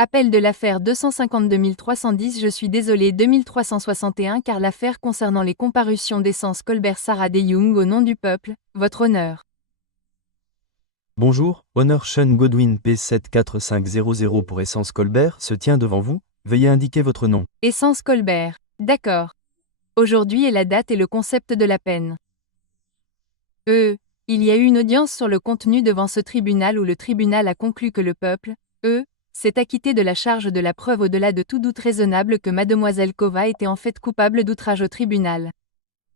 Appel de l'affaire 252 310. Je suis désolé 2361 car l'affaire concernant les comparutions d'essence Colbert-Sarah DeYoung au nom du peuple, votre honneur. Bonjour, honneur Sean Godwin P74500 pour Essence Colbert se tient devant vous, veuillez indiquer votre nom. Essence Colbert. D'accord. Aujourd'hui est la date et le concept de la peine. Il y a eu une audience sur le contenu devant ce tribunal où le tribunal a conclu que le peuple, s'est acquitté de la charge de la preuve au-delà de tout doute raisonnable que mademoiselle Kova était en fait coupable d'outrage au tribunal.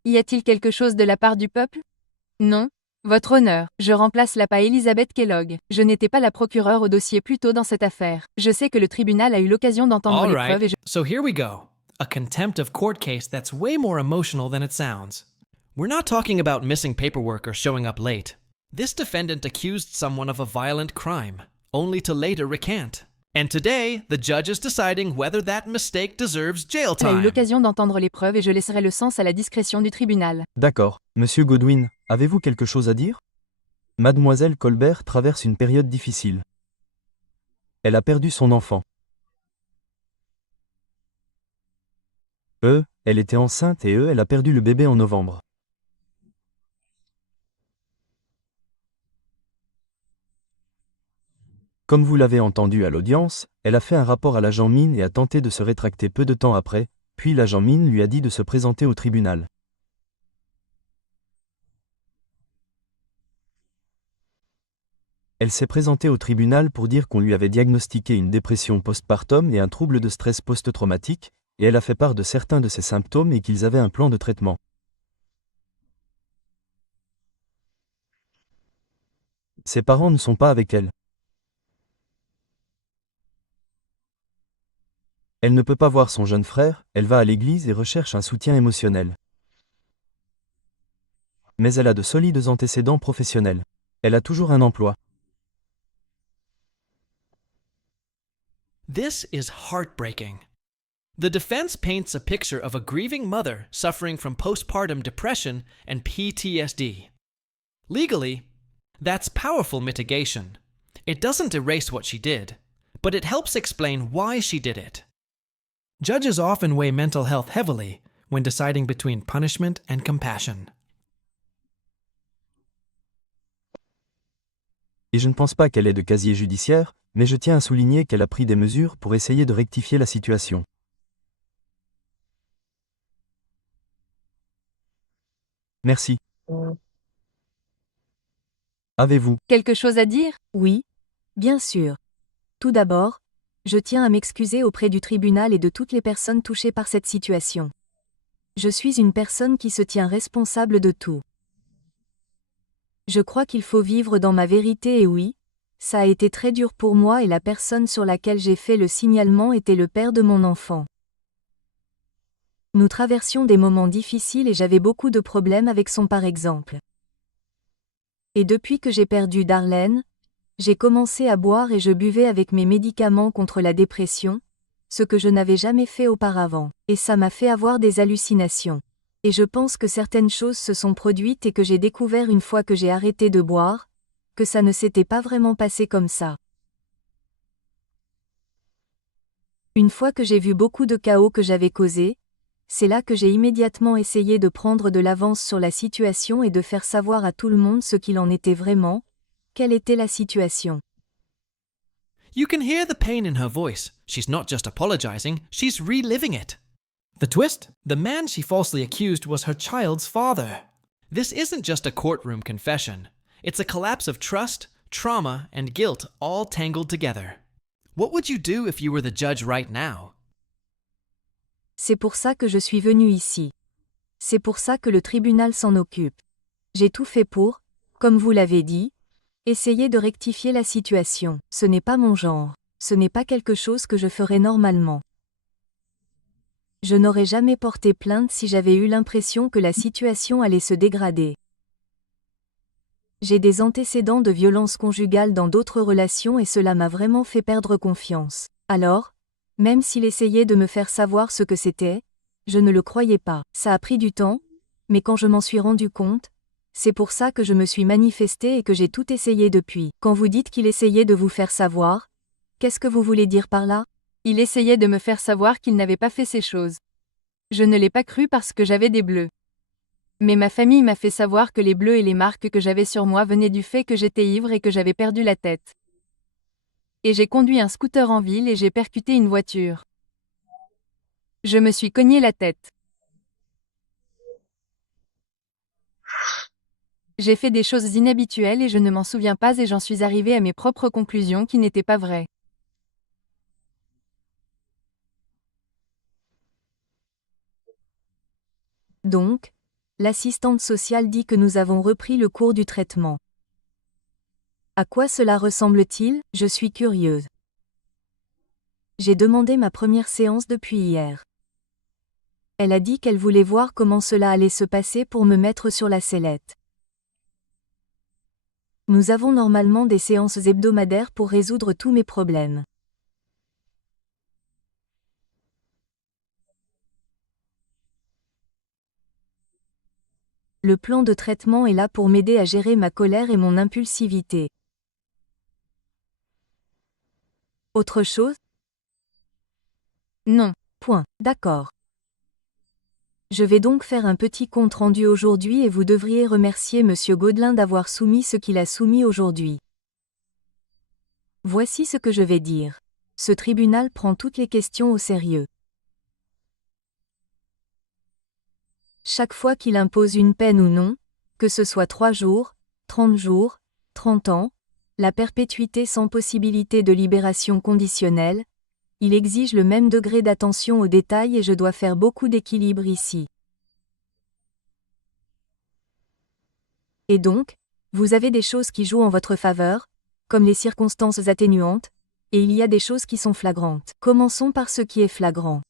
Y a-t-il quelque chose de la part du peuple? Non. Votre honneur, je remplace la pas Elizabeth Kellogg. Je n'étais pas la procureure au dossier plus tôt dans cette affaire. Je sais que le tribunal a eu l'occasion d'entendre les preuves et je... So here we go. A contempt of court case that's way more emotional than it sounds. We're not talking about missing paperwork or showing up late. This defendant accused someone of a violent crime, only to later recant. And today, the judge is deciding whether that mistake deserves jail a eu time. l'occasion d'entendre les preuves et je laisserai le sens à la discrétion du tribunal. D'accord, Monsieur Godwin, avez-vous quelque chose à dire? Mademoiselle Colbert traverse une période difficile. Elle a perdu son enfant. Elle était enceinte et elle a perdu le bébé en novembre. Comme vous l'avez entendu à l'audience, elle a fait un rapport à l'agent Min et a tenté de se rétracter peu de temps après, puis l'agent Min lui a dit de se présenter au tribunal. Elle s'est présentée au tribunal pour dire qu'on lui avait diagnostiqué une dépression postpartum et un trouble de stress post-traumatique, et elle a fait part de certains de ses symptômes et qu'ils avaient un plan de traitement. Ses parents ne sont pas avec elle. Elle ne peut pas voir son jeune frère, elle va à l'église et recherche un soutien émotionnel. Mais elle a de solides antécédents professionnels. Elle a toujours un emploi. This is heartbreaking. The defense paints a picture of a grieving mother suffering from postpartum depression and PTSD. Legally, that's powerful mitigation. It doesn't erase what she did, but it helps explain why she did it. Judges often weigh mental health heavily when deciding between punishment and compassion. Et je ne pense pas qu'elle ait de casier judiciaire, mais je tiens à souligner qu'elle a pris des mesures pour essayer de rectifier la situation. Merci. Avez-vous Quelque chose à dire? Oui, bien sûr. Tout d'abord, je tiens à m'excuser auprès du tribunal et de toutes les personnes touchées par cette situation. Je suis une personne qui se tient responsable de tout. Je crois qu'il faut vivre dans ma vérité et oui, ça a été très dur pour moi et la personne sur laquelle j'ai fait le signalement était le père de mon enfant. Nous traversions des moments difficiles et j'avais beaucoup de problèmes avec son par exemple. Et depuis que j'ai perdu Darlene, j'ai commencé à boire et je buvais avec mes médicaments contre la dépression, ce que je n'avais jamais fait auparavant, et ça m'a fait avoir des hallucinations. Et je pense que certaines choses se sont produites et que j'ai découvert une fois que j'ai arrêté de boire, que ça ne s'était pas vraiment passé comme ça. Une fois que j'ai vu beaucoup de chaos que j'avais causé, c'est là que j'ai immédiatement essayé de prendre de l'avance sur la situation et de faire savoir à tout le monde ce qu'il en était vraiment, quelle était la situation. You can hear the pain in her voice. She's not just apologizing, she's reliving it. The twist? The man she falsely accused was her child's father. This isn't just a courtroom confession. It's a collapse of trust, trauma, and guilt all tangled together. What would you do if you were the judge right now? C'est pour ça que je suis venu ici. C'est pour ça que le tribunal s'en occupe. J'ai tout fait pour, comme vous l'avez dit, essayer de rectifier la situation. Ce n'est pas mon genre. Ce n'est pas quelque chose que je ferais normalement. Je n'aurais jamais porté plainte si j'avais eu l'impression que la situation allait se dégrader. J'ai des antécédents de violence conjugale dans d'autres relations et cela m'a vraiment fait perdre confiance. Alors, même s'il essayait de me faire savoir ce que c'était, je ne le croyais pas. Ça a pris du temps, mais quand je m'en suis rendu compte, c'est pour ça que je me suis manifestée et que j'ai tout essayé depuis. Quand vous dites qu'il essayait de vous faire savoir, Qu'est-ce que vous voulez dire par là? Il essayait de me faire savoir qu'il n'avait pas fait ces choses. Je ne l'ai pas cru parce que j'avais des bleus. Mais ma famille m'a fait savoir que les bleus et les marques que j'avais sur moi venaient du fait que j'étais ivre et que j'avais perdu la tête. Et j'ai conduit un scooter en ville et j'ai percuté une voiture. Je me suis cogné la tête. J'ai fait des choses inhabituelles et je ne m'en souviens pas et j'en suis arrivé à mes propres conclusions qui n'étaient pas vraies. Donc, l'assistante sociale dit que nous avons repris le cours du traitement. À quoi cela ressemble-t-il? Je suis curieuse. J'ai demandé ma première séance depuis hier. Elle a dit qu'elle voulait voir comment cela allait se passer pour me mettre sur la sellette. Nous avons normalement des séances hebdomadaires pour résoudre tous mes problèmes. Le plan de traitement est là pour m'aider à gérer ma colère et mon impulsivité. Autre chose? Non. Point. D'accord. Je vais donc faire un petit compte-rendu aujourd'hui et vous devriez remercier Monsieur Gaudelin d'avoir soumis ce qu'il a soumis aujourd'hui. Voici ce que je vais dire. Ce tribunal prend toutes les questions au sérieux. Chaque fois qu'il impose une peine ou non, que ce soit 3 jours, 30 ans, la perpétuité sans possibilité de libération conditionnelle, il exige le même degré d'attention aux détails et je dois faire beaucoup d'équilibre ici. Et donc, vous avez des choses qui jouent en votre faveur, comme les circonstances atténuantes, et il y a des choses qui sont flagrantes. Commençons par ce qui est flagrant.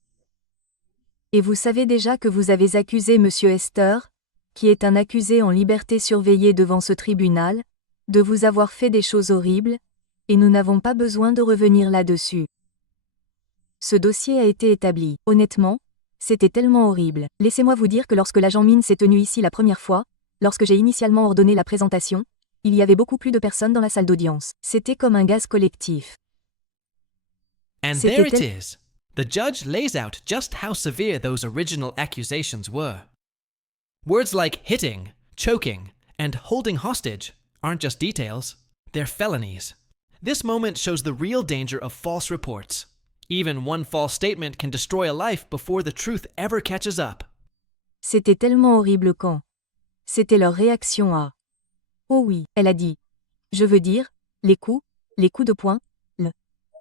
Et vous savez déjà que vous avez accusé Monsieur Esther, qui est un accusé en liberté surveillée devant ce tribunal, de vous avoir fait des choses horribles, et nous n'avons pas besoin de revenir là-dessus. Ce dossier a été établi. Honnêtement, c'était tellement horrible. Laissez-moi vous dire que lorsque l'agent Mine s'est tenu ici la première fois, lorsque j'ai initialement ordonné la présentation, il y avait beaucoup plus de personnes dans la salle d'audience. C'était comme un gaz collectif. And there it is. The judge lays out just how severe those original accusations were. Words like hitting, choking, and holding hostage aren't just details, they're felonies. This moment shows the real danger of false reports. Even one false statement can destroy a life before the truth ever catches up. C'était tellement horrible quand. C'était leur réaction à. Oh oui, elle a dit. Je veux dire, les coups de poing,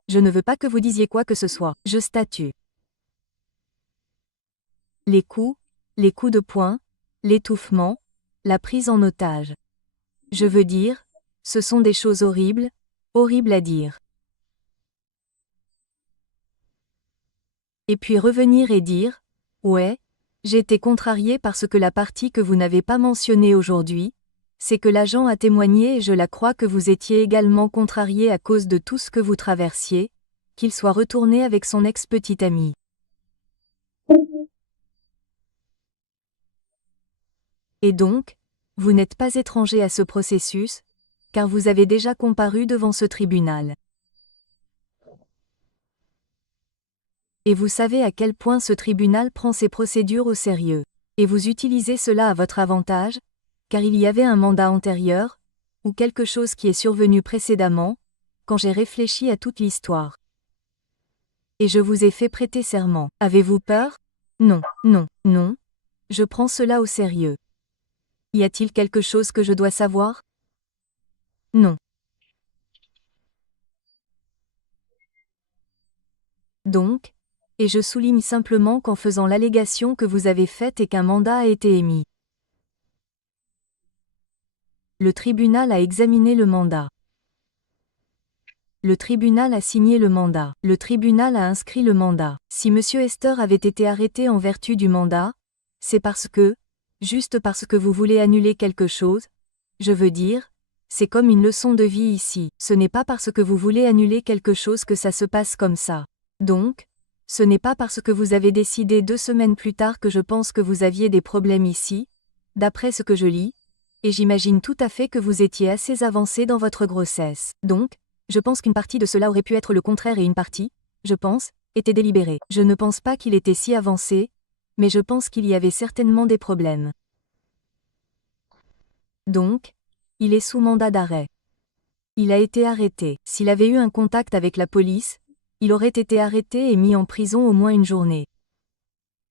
Je ne veux pas que vous disiez quoi que ce soit. Je statue. Les coups de poing, l'étouffement, la prise en otage. Je veux dire, ce sont des choses horribles à dire. Et puis revenir et dire, ouais, j'ai été contrarié parce que la partie que vous n'avez pas mentionnée aujourd'hui, c'est que l'agent a témoigné et je la crois que vous étiez également contrarié à cause de tout ce que vous traversiez, qu'il soit retourné avec son ex-petite amie. Et donc, vous n'êtes pas étranger à ce processus, car vous avez déjà comparu devant ce tribunal. Et vous savez à quel point ce tribunal prend ses procédures au sérieux. Et vous utilisez cela à votre avantage, car il y avait un mandat antérieur, ou quelque chose qui est survenu précédemment, quand j'ai réfléchi à toute l'histoire. Et je vous ai fait prêter serment. Avez-vous peur? Non, non, non. Je prends cela au sérieux. Y a-t-il quelque chose que je dois savoir? Non. Donc, et je souligne simplement qu'en faisant l'allégation que vous avez faite et qu'un mandat a été émis. Le tribunal a examiné le mandat. Le tribunal a signé le mandat. Le tribunal a inscrit le mandat. Si M. Esther avait été arrêté en vertu du mandat, c'est parce que, juste parce que vous voulez annuler quelque chose, je veux dire, c'est comme une leçon de vie ici. Ce n'est pas parce que vous voulez annuler quelque chose que ça se passe comme ça. Donc, ce n'est pas parce que vous avez décidé 2 semaines plus tard que je pense que vous aviez des problèmes ici, d'après ce que je lis, et j'imagine tout à fait que vous étiez assez avancé dans votre grossesse. Donc, Je pense qu'une partie de cela aurait pu être le contraire et une partie, je pense, était délibérée. Je ne pense pas qu'il était si avancé, mais je pense qu'il y avait certainement des problèmes. Donc, il est sous mandat d'arrêt. Il a été arrêté. S'il avait eu un contact avec la police, il aurait été arrêté et mis en prison au moins une journée.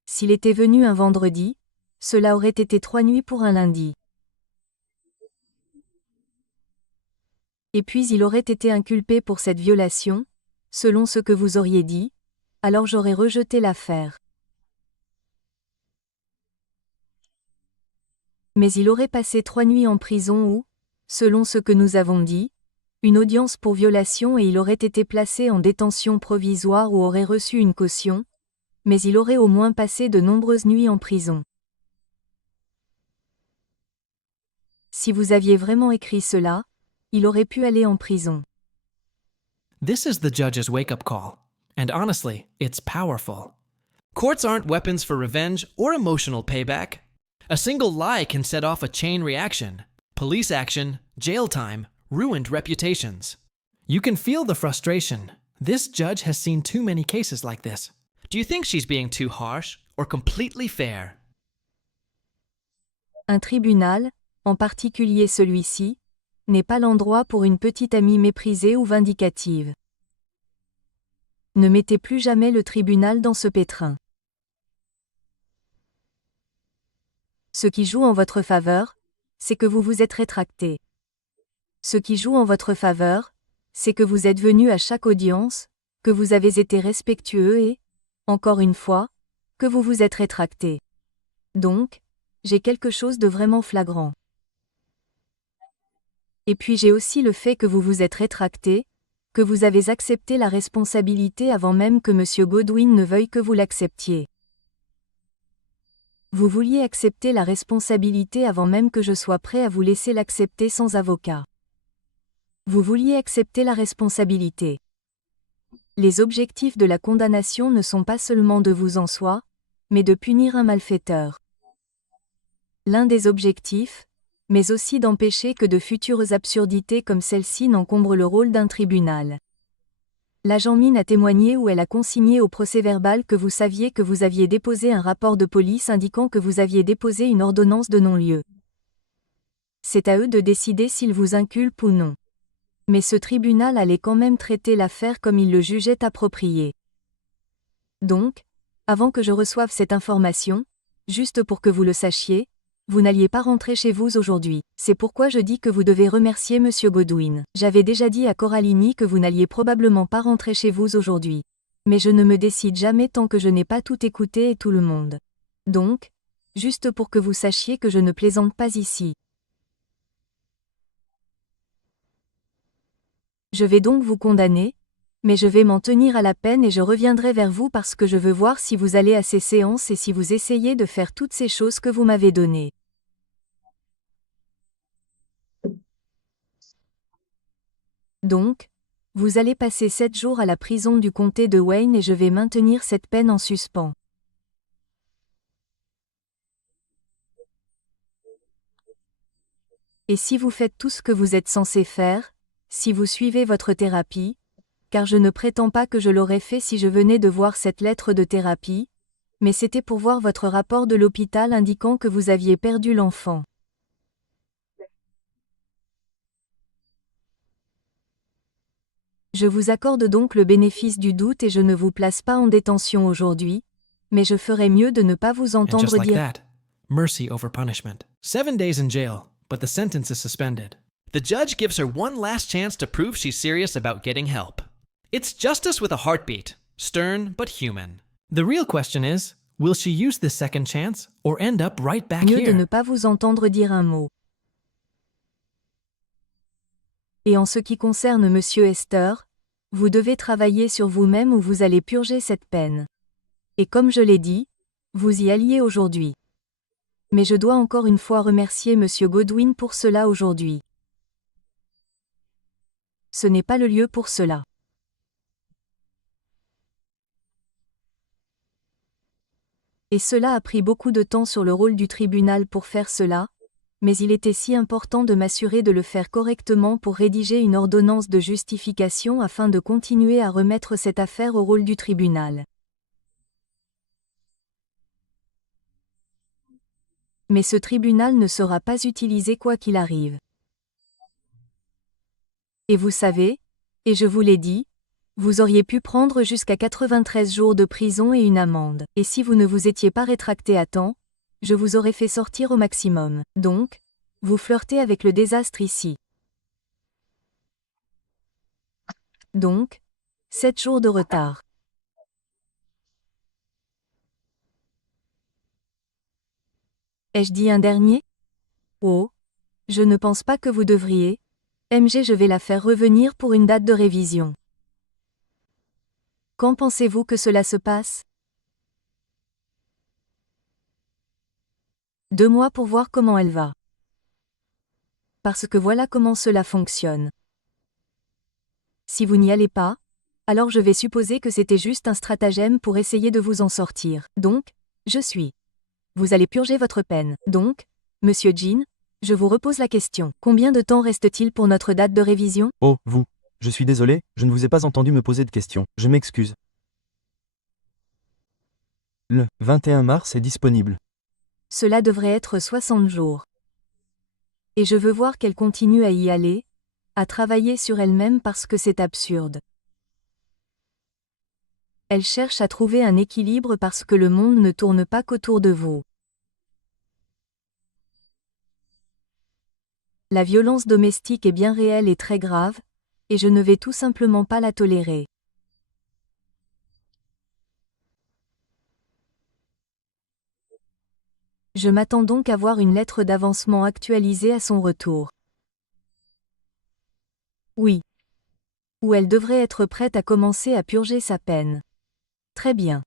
S'il était venu un vendredi, cela aurait été 3 nuits pour un lundi. Et puis il aurait été inculpé pour cette violation, selon ce que vous auriez dit, alors j'aurais rejeté l'affaire. Mais il aurait passé 3 nuits en prison ou, selon ce que nous avons dit, une audience pour violation et il aurait été placé en détention provisoire ou aurait reçu une caution, mais il aurait au moins passé de nombreuses nuits en prison. Si vous aviez vraiment écrit cela, il aurait pu aller en prison. This is the judge's wake-up call, and honestly, it's powerful. Courts aren't weapons for revenge or emotional payback. A single lie can set off a chain reaction. Police action, jail time, ruined reputations. You can feel the frustration. This judge has seen too many cases like this. Do you think she's being too harsh or completely fair? Un tribunal, en particulier celui-ci, n'est pas l'endroit pour une petite amie méprisée ou vindicative. Ne mettez plus jamais le tribunal dans ce pétrin. Ce qui joue en votre faveur, c'est que vous vous êtes rétracté. Ce qui joue en votre faveur, c'est que vous êtes venu à chaque audience, que vous avez été respectueux et, encore une fois, que vous vous êtes rétracté. Donc, j'ai quelque chose de vraiment flagrant. Et puis j'ai aussi le fait que vous vous êtes rétracté, que vous avez accepté la responsabilité avant même que M. Godwin ne veuille que vous l'acceptiez. Vous vouliez accepter la responsabilité avant même que je sois prêt à vous laisser l'accepter sans avocat. Vous vouliez accepter la responsabilité. Les objectifs de la condamnation ne sont pas seulement de vous en soi, mais de punir un malfaiteur. L'un des objectifs, mais aussi d'empêcher que de futures absurdités comme celle-ci n'encombrent le rôle d'un tribunal. L'agent Mine a témoigné ou elle a consigné au procès-verbal que vous saviez que vous aviez déposé un rapport de police indiquant que vous aviez déposé une ordonnance de non-lieu. C'est à eux de décider s'ils vous inculpent ou non. Mais ce tribunal allait quand même traiter l'affaire comme il le jugeait approprié. Donc, avant que je reçoive cette information, juste pour que vous le sachiez, vous n'alliez pas rentrer chez vous aujourd'hui. C'est pourquoi je dis que vous devez remercier M. Godwin. J'avais déjà dit à Coralini que vous n'alliez probablement pas rentrer chez vous aujourd'hui. Mais je ne me décide jamais tant que je n'ai pas tout écouté et tout le monde. Donc, juste pour que vous sachiez que je ne plaisante pas ici. Je vais donc vous condamner, mais je vais m'en tenir à la peine et je reviendrai vers vous parce que je veux voir si vous allez à ces séances et si vous essayez de faire toutes ces choses que vous m'avez données. Donc, vous allez passer 7 jours à la prison du comté de Wayne et je vais maintenir cette peine en suspens. Et si vous faites tout ce que vous êtes censé faire, si vous suivez votre thérapie, car je ne prétends pas que je l'aurais fait si je venais de voir cette lettre de thérapie, mais c'était pour voir votre rapport de l'hôpital indiquant que vous aviez perdu l'enfant. Je vous accorde donc le bénéfice du doute et je ne vous place pas en détention aujourd'hui, mais je ferais mieux de ne pas vous And entendre just like dire that, mercy over punishment. 7 days in jail, but the sentence is suspended. The judge gives her one last chance to prove she's serious about getting help. It's justice with a heartbeat, stern but human. The real question is, will she use this second chance or end up right back mieux de ne here? pas vous entendre dire un mot. Et en ce qui concerne Monsieur Esther, vous devez travailler sur vous-même ou vous allez purger cette peine. Et comme je l'ai dit, vous y alliez aujourd'hui. Mais je dois encore une fois remercier Monsieur Godwin pour cela aujourd'hui. Ce n'est pas le lieu pour cela. Et cela a pris beaucoup de temps sur le rôle du tribunal pour faire cela, Mais il était si important de m'assurer de le faire correctement pour rédiger une ordonnance de justification afin de continuer à remettre cette affaire au rôle du tribunal. Mais ce tribunal ne sera pas utilisé quoi qu'il arrive. Et vous savez, et je vous l'ai dit, vous auriez pu prendre jusqu'à 93 jours de prison et une amende. Et si vous ne vous étiez pas rétracté à temps, je vous aurais fait sortir au maximum. Donc, vous flirtez avec le désastre ici. Donc, 7 jours de retard. Ai-je dit un dernier? Oh, je ne pense pas que vous devriez. MG, je vais la faire revenir pour une date de révision. Quand pensez-vous que cela se passe? 2 mois pour voir comment elle va. Parce que voilà comment cela fonctionne. Si vous n'y allez pas, alors je vais supposer que c'était juste un stratagème pour essayer de vous en sortir. Donc, je suis. Vous allez purger votre peine. Donc, Monsieur Jean, je vous repose la question. Combien de temps reste-t-il pour notre date de révision? Oh, vous. Je suis désolé, je ne vous ai pas entendu me poser de questions. Je m'excuse. Le 21 mars est disponible. Cela devrait être 60 jours. Et je veux voir qu'elle continue à y aller, à travailler sur elle-même parce que c'est absurde. Elle cherche à trouver un équilibre parce que le monde ne tourne pas qu'autour de vous. La violence domestique est bien réelle et très grave, et je ne vais tout simplement pas la tolérer. Je m'attends donc à voir une lettre d'avancement actualisée à son retour. Oui. Ou elle devrait être prête à commencer à purger sa peine. Très bien.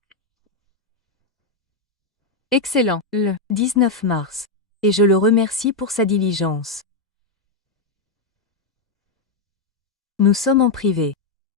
Excellent. Le 19 mars. Et je le remercie pour sa diligence. Nous sommes en privé.